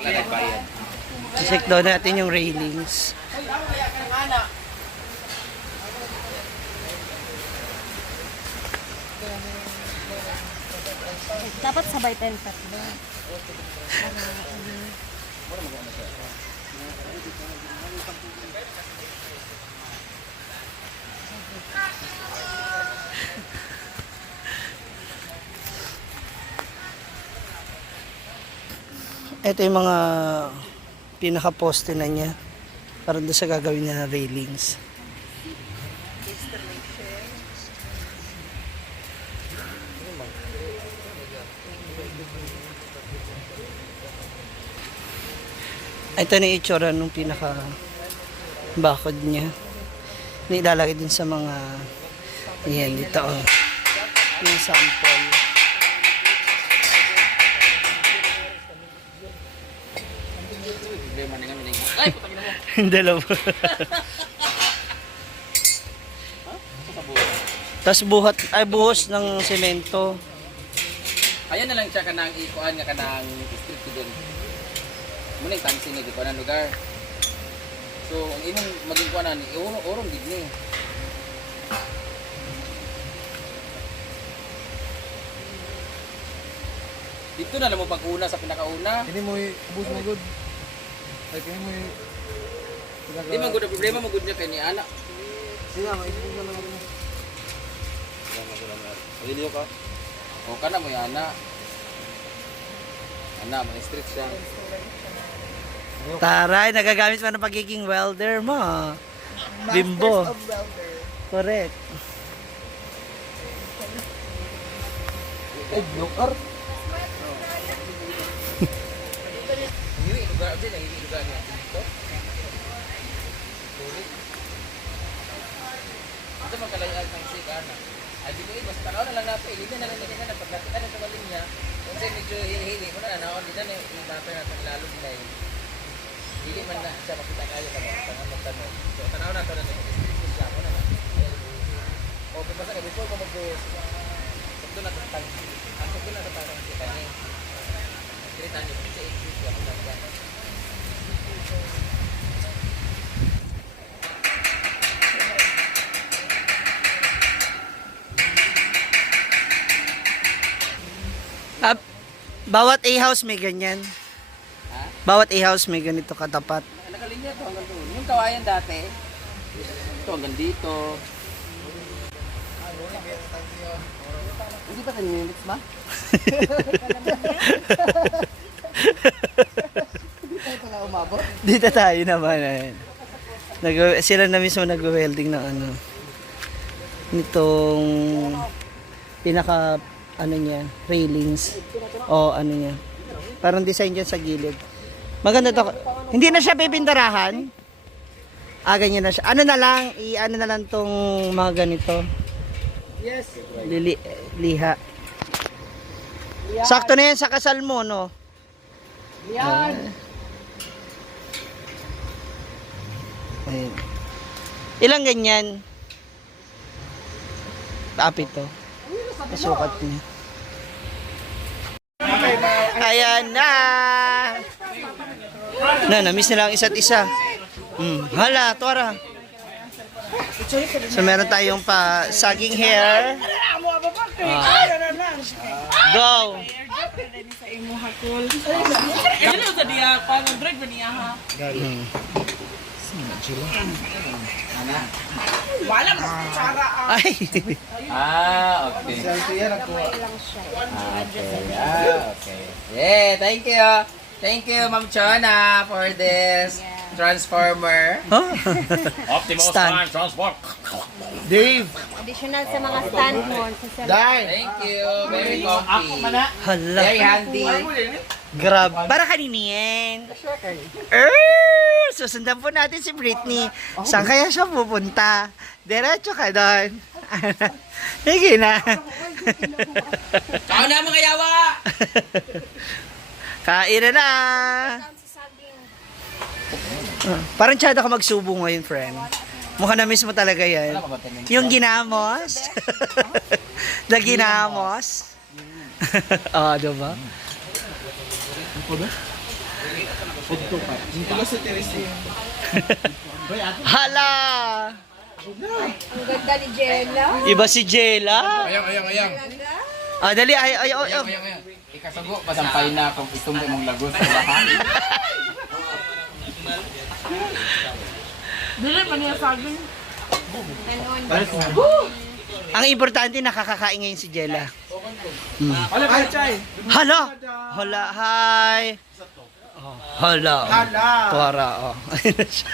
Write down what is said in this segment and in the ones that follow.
Check daw natin yung railings. Dapat sabay tayo tatlo. Ito yung mga pinaka-poste na niya para doon sa gagawin niya na railings. Ito na yung itsura nung pinaka-bakod niya. Nilalagay din sa mga yan dito, oh. Yung sample. Dalawa. Tapos buhos ng semento. Ayan na lang siya kanang ikuan nga kanang street din. Muna yung tansin na dito ng lugar. So, ang imong maging kuanan, urong gid ni. Dito na lang mo pag-una sa pinakauna. Ini mo ubus mo good. Ay kini mo Di man gud ang problema mo gud niya kay ni anak. Siya mo ibus na lang. Aliliyo ka. O kana mo yung anak. Anak, man street siya. Taray, nagagamit pa ng pagiging welder mo. Bimbo. Correct. Ay, blocker. Hindi lugar din, hindi lugar niya dito. Tuloy. Ito magkalayaan ng sigana. Ay, dito basta tanaw na lang natin. Hindi na lang na pagdating sa galing niya. Kasi medyo hili-hili mo na naon din na i-matter natin lalo nila yun. Hindi man na siya makita kayo tanong. So, tanaw na ito na nag-street siya. Ako na na. Okay, basta ka before mo mag-buhos. Sakto na ito tangsi. Ang sakto na ito tangsi ka niya. Kita niyo, sa exit siya. Ang ganda. Bawat A-house may ganyan. Ha? Bawat A-house may ganito katapat. Nakalinya to hanggang doon. Yung kawayan dati, ito hanggang dito. Hindi pa 10 minutes ba? Hindi tayo pala umabot. Dito tayo naman. Sila na mismo nag-welding ng ano. Nitong pinaka ano niya, railings o ano niya. Parang design dyan sa gilid. Maganda to. Hindi na siya pipinturahan. Ganyan na siya. Ano na lang, ano na lang tong mga ganito. Yes. Liha. Sakto na yan sa kasal mo, no? Yan. Ayun. Ilang ganyan? Tapit to. Sukat niya. Ayan na! Na-miss nila ang isa't isa. Hala, tuwara. So meron tayong pa saging hair. Go! Ay! Okay. Okay. Yeah, thank you. Thank you, Ma'am Chona, for this transformer. Huh? Optimus Stand. Prime Transport. Dave! Additional sa mga stand mo. Sa Thank you. Very comfy. Hala. Very handy. Grab. Para kanina yan. Susundan po natin si Britney. Saan kaya siya pupunta? Diretso ka doon. Sige na. Ciao na mga yawa! Kain na na. Parang tsada ka magsubo ngayon, friend. Mukha na mismo talaga yan. Yung ginamos. Na ginamos. Oo, diba? Hala! Ang ganda ni Jella. Iba si Jella. Ayang. Ah, dali, ay. Ikasago, pasampay na kung itumbo mong lagos sa bahan. Ang importante, nakakakain ngayon si Jella. Wala kayo, Chay. Hala! Hala, hi! Oh, hala. Hala. Tuwara, oh. Ayun na siya.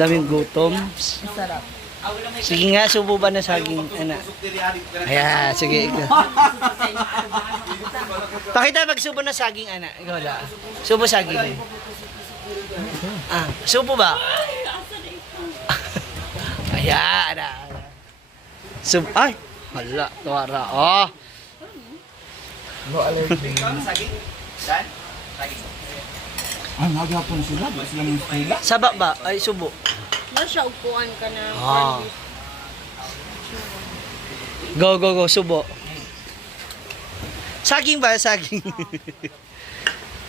Daming gutom. Sige nga, subo ba na saging, anak? Ayan, sige. Ikaw. Pakita magsubo na saging, anak. Ikaw la. Subo saging. Ah, subo ba? Ayan, anak. Subo, ay! Hala, tuwara, oh. Ay, magapon sila. Ba sila mong stila? Saba ba? Ay, subo. Nasa upuan ka na. Ah. Go, subo. Saging ba? Saging.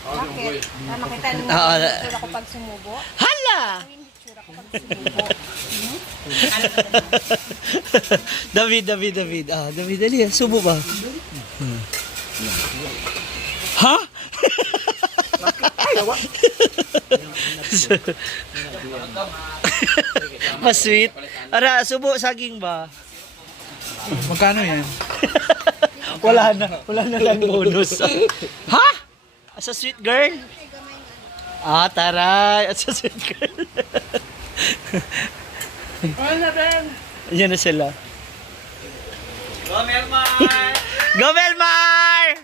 Bakit? Makita mo Oo, yung itsura ko pag sumubo? Hala! Yung itsura ko pag sumubo. David. Ah, David, dali. Subo ba? Ha? Mas sweet. Ara, subo, saging ba? Magkano yan? Wala na lang bonus. Ha? As a sweet girl? Ah, taray. As a sweet girl. Yan na sila. Go, Melmar!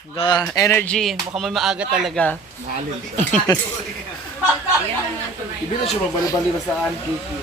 Go, energy. Mukhang may maaga talaga. Hindi na siya magbali-bali na sa Kiki.